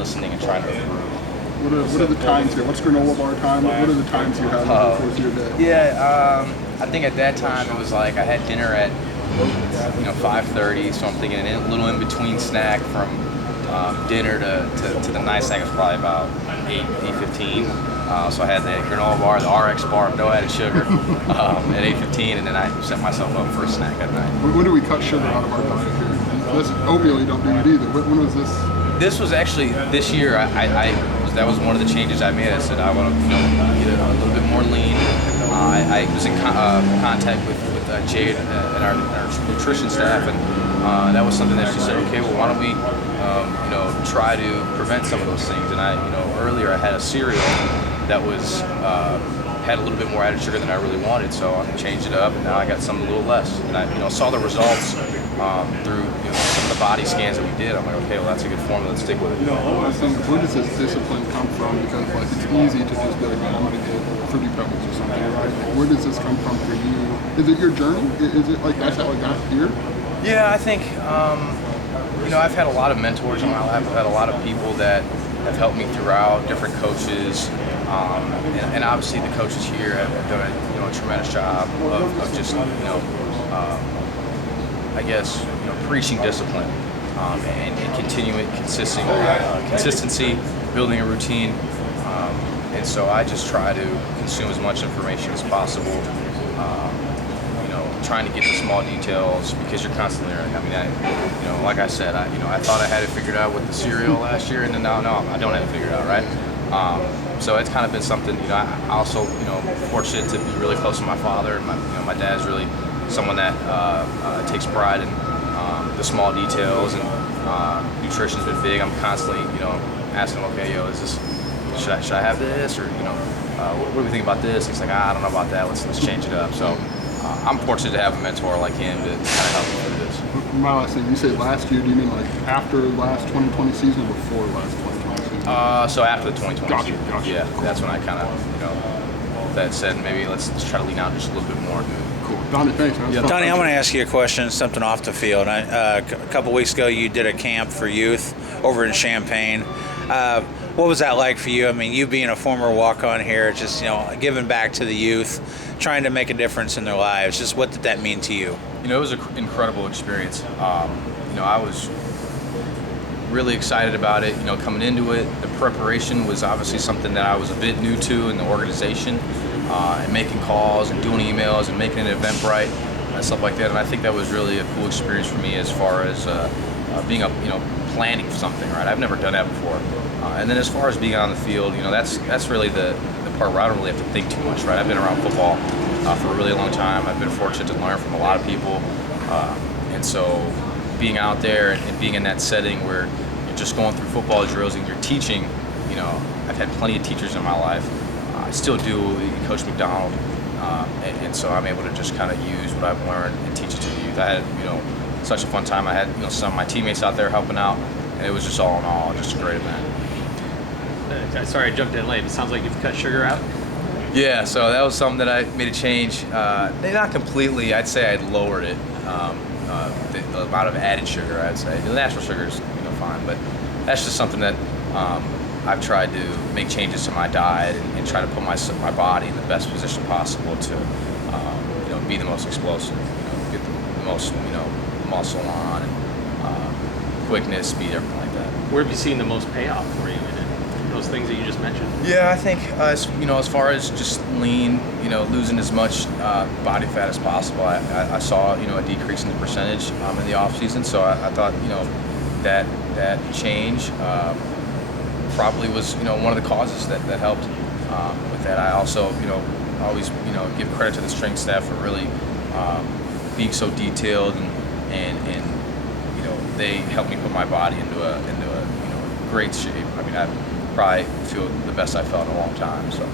listening and trying to improve. What are the times here? What's granola bar time? What are the times you have over the course of your day? Yeah, I think at that time it was like I had dinner at 5:30, so I'm thinking a little in between snack from dinner to the night snack was probably about 8:15. So I had the granola bar, the RX bar, no added sugar at 8:15, and then I set myself up for a snack at night. When do we cut sugar out of our diet here? Oatmeal, you don't do it either. When was this? This was actually this year. That was one of the changes I made. I said I want to get a little bit more lean. I was in contact with Jade and our nutrition staff, and that was something that she said, okay, well, why don't we try to prevent some of those things. And earlier I had a cereal that was had a little bit more added sugar than I really wanted, so I changed it up, and now I got something a little less. And I saw the results through some of the body scans that we did. I'm like, okay, well, that's a good formula. Let's stick with it. I think, where does this discipline come from? Because it's easy to just be like, I'm going to get Fruity Pebbles or something, right? Where does this come from for you? Is it your journey? Is it like that's how I got here? Yeah, I think I've had a lot of mentors in my life. I've had a lot of people that have helped me throughout, different coaches, and obviously the coaches here have done a tremendous job of just preaching discipline and continuing consistency, building a routine, and so I just try to consume as much information as possible. Trying to get the small details because you're constantly learning. I mean, like I said, I thought I had it figured out with the cereal last year, and then now, no, I don't have it figured out, right? So it's kind of been something. I also, fortunate to be really close to my father. And my dad's really someone that takes pride in the small details, and nutrition's been big. I'm constantly, asking him, okay, is this? Should I have this, or what do we think about this? He's like, I don't know about that. Let's change it up. So. I'm fortunate to have a mentor like him to kind of help me through this. My last thing, you said last year, do you mean like after last 2020 season or before last 2020 season? So after the 2020 season. Gotcha. Yeah, cool. That's when I kind of, that said, maybe let's try to lean out just a little bit more. Cool. Donny, thanks, man. Yeah. Donny, I want to ask you a question, something off the field. A couple weeks ago, you did a camp for youth over in Champaign. What was that like for you? I mean, you being a former walk-on here, just, giving back to the youth, trying to make a difference in their lives. Just what did that mean to you? It was an incredible experience. I was really excited about it, coming into it. The preparation was obviously something that I was a bit new to in the organization, and making calls and doing emails and making an Eventbrite and stuff like that. And I think that was really a cool experience for me as far as being planning something, right? I've never done that before. And then as far as being on the field, that's really the part where I don't really have to think too much, right? I've been around football for a really long time. I've been fortunate to learn from a lot of people. And so being out there and being in that setting where you're just going through football drills and you're teaching, I've had plenty of teachers in my life. I still do, Coach McDonald. And so I'm able to just kind of use what I've learned and teach it to the youth. I had, such a fun time. I had, some of my teammates out there helping out, and it was just all in all, just a great event. Sorry I jumped in late. It sounds like you've cut sugar out. Yeah, so that was something that I made a change. Not completely. I'd say I lowered it. The amount of added sugar, I'd say. The natural sugar is fine, but that's just something that I've tried to make changes to my diet and try to put my body in the best position possible to be the most explosive, get the most muscle on, and quickness, speed, everything like that. Where have you seen the most payoff for you in those things that you just mentioned? Yeah, I think as far as just lean, losing as much body fat as possible. I saw a decrease in the percentage in the off season, so I thought that change probably was one of the causes that helped with that. I also always give credit to the strength staff for really being so detailed and they helped me put my body into a great shape. I mean, I probably feel the best I've felt in a long time. So.